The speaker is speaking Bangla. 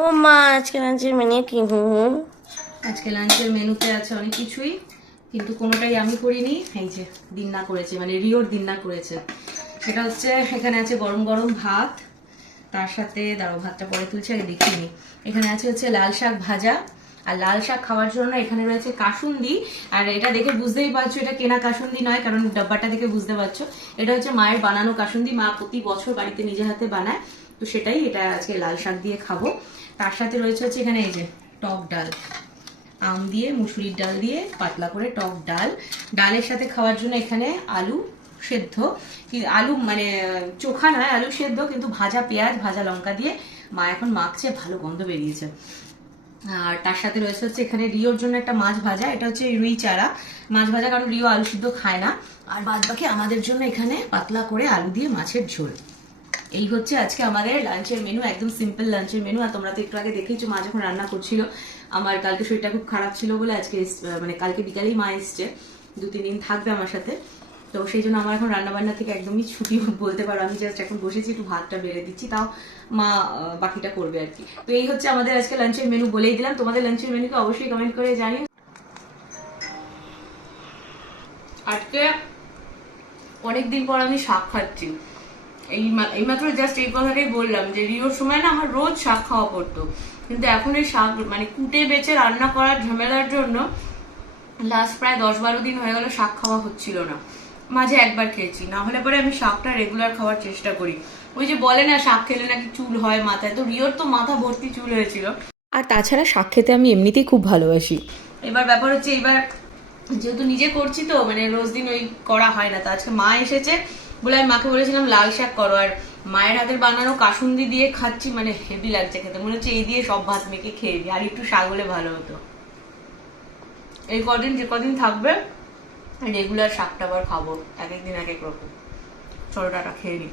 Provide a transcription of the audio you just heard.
ও মা, আজকে লাঞ্চের মেনু কি? আজকে লাঞ্চের মেনুতে আছে অনেক কিছুই, কিন্তু কোনোটাই আমি করিনি। এই যে দিন্না করেছে, মানে রিওর দিন্না করেছে। সেটা হচ্ছে, এখানে আছে গরম গরম ভাত, তার সাথে দাঁড়ো ভাতটা পরে তুলছে, আগে দেখিনি। এখানে আছে হচ্ছে লাল শাক ভাজা, আর লাল শাক খাওয়ার জন্য এখানে রয়েছে কাসুন্দি। আর এটা দেখে বুঝতেই পারছো এটা কেনা কাসুন্দি নয়, কারণ ডাব্বাটা দেখে বুঝতে পারছো এটা হচ্ছে মায়ের বানানো কাসুন্দি। মা প্রতি বছর বাড়িতে নিজে হাতে বানায়, তো সেটাই এটা আজকে লাল শাক দিয়ে খাবো। তার সাথে রয়েছে হচ্ছে এখানে এই যে টক ডাল, আম দিয়ে মুসুরির ডাল দিয়ে পাতলা করে টক ডাল। ডালের সাথে খাওয়ার জন্য এখানে আলু সেদ্ধ, আলু মানে চোখা নয়, আলু সেদ্ধ কিন্তু ভাজা পেঁয়াজ ভাজা লঙ্কা দিয়ে মা এখন মাখছে, ভালো গন্ধ বেরিয়েছে। আর তার সাথে রয়েছে হচ্ছে এখানে রিওর জন্য একটা মাছ ভাজা, এটা হচ্ছে রুই চারা মাছ ভাজা, কারণ রিও আলু সিদ্ধ খায় না। আর বাদ বাকি আমাদের জন্য এখানে পাতলা করে আলু দিয়ে মাছের ঝোল। এই হচ্ছে আজকে আমাদের লাঞ্চের মেনু, একদম সিম্পল লাঞ্চের মেনু। আর তোমরা তো একটু আগে দেখেইছো মা যখন রান্না করছিল। আমার কালকে শরীরটা খুব খারাপ ছিল বলে আজকে মানে কালকে বিকালেই মা এসছে, 2-3 দিন থাকবে আমার সাথে। তো সেই জন্য আমার এখন রান্না বান্না থেকে একদমই ছুটি বলতে পারো। আমি জাস্ট এখন বসেছি, একটু ভাতটা বেড়ে দিচ্ছি, তাও মা বাকিটা করবে আর কি। তো এই হচ্ছে আমাদের আজকে লাঞ্চের মেনু, বলেই দিলাম। তোমাদের লাঞ্চের মেনুকে অবশ্যই কমেন্ট করে জানিও। আজকে অনেকদিন পর আমি শাক খাচ্ছি। এইমাত্র জাস্ট এই কথাটাই বললাম যে রিওর সময় না আমার রোজ শাক খাওয়া পড়তো, কিন্তু এখন এই শাক মানে কুটে বেছে রান্না করার ঝামেলার জন্য লাস্ট প্রায় 10-12 দিন হয়ে গেল শাক খাওয়া হচ্ছিল না। মাঝে একবার খেয়েছি, না হলে পরে আমি শাকটা রেগুলার খাওয়ার চেষ্টা করি। ওই যে বলে না শাক খেলে নাকি চুল হয় মাথায়, তো রিওর তো মাথা ভর্তি চুল হয়েছিল। আর তাছাড়া শাক খেতে আমি এমনিতেই খুব ভালোবাসি। এবার ব্যাপার হচ্ছে, এবার যেহেতু নিজে করছি তো মানে রোজ দিন ওই করা হয় না, তো আজকে মা এসেছে বলে আমি মাকে বলেছিলাম লাল শাক করো। আর মায়ের হাতের বানানো কাসুন্দি দিয়ে খাচ্ছি, মানে হেভি লাগছে খেতে, মনে হচ্ছে এই দিয়ে সব ভাত মেখে খেয়ে দিই। আর একটু শাক হলে ভালো হতো। এই কদিন যে কদিন থাকবে রেগুলার শাকটা আবার খাবো, এক একদিন এক এক রকম। চলো টাটা, খেয়ে নিই।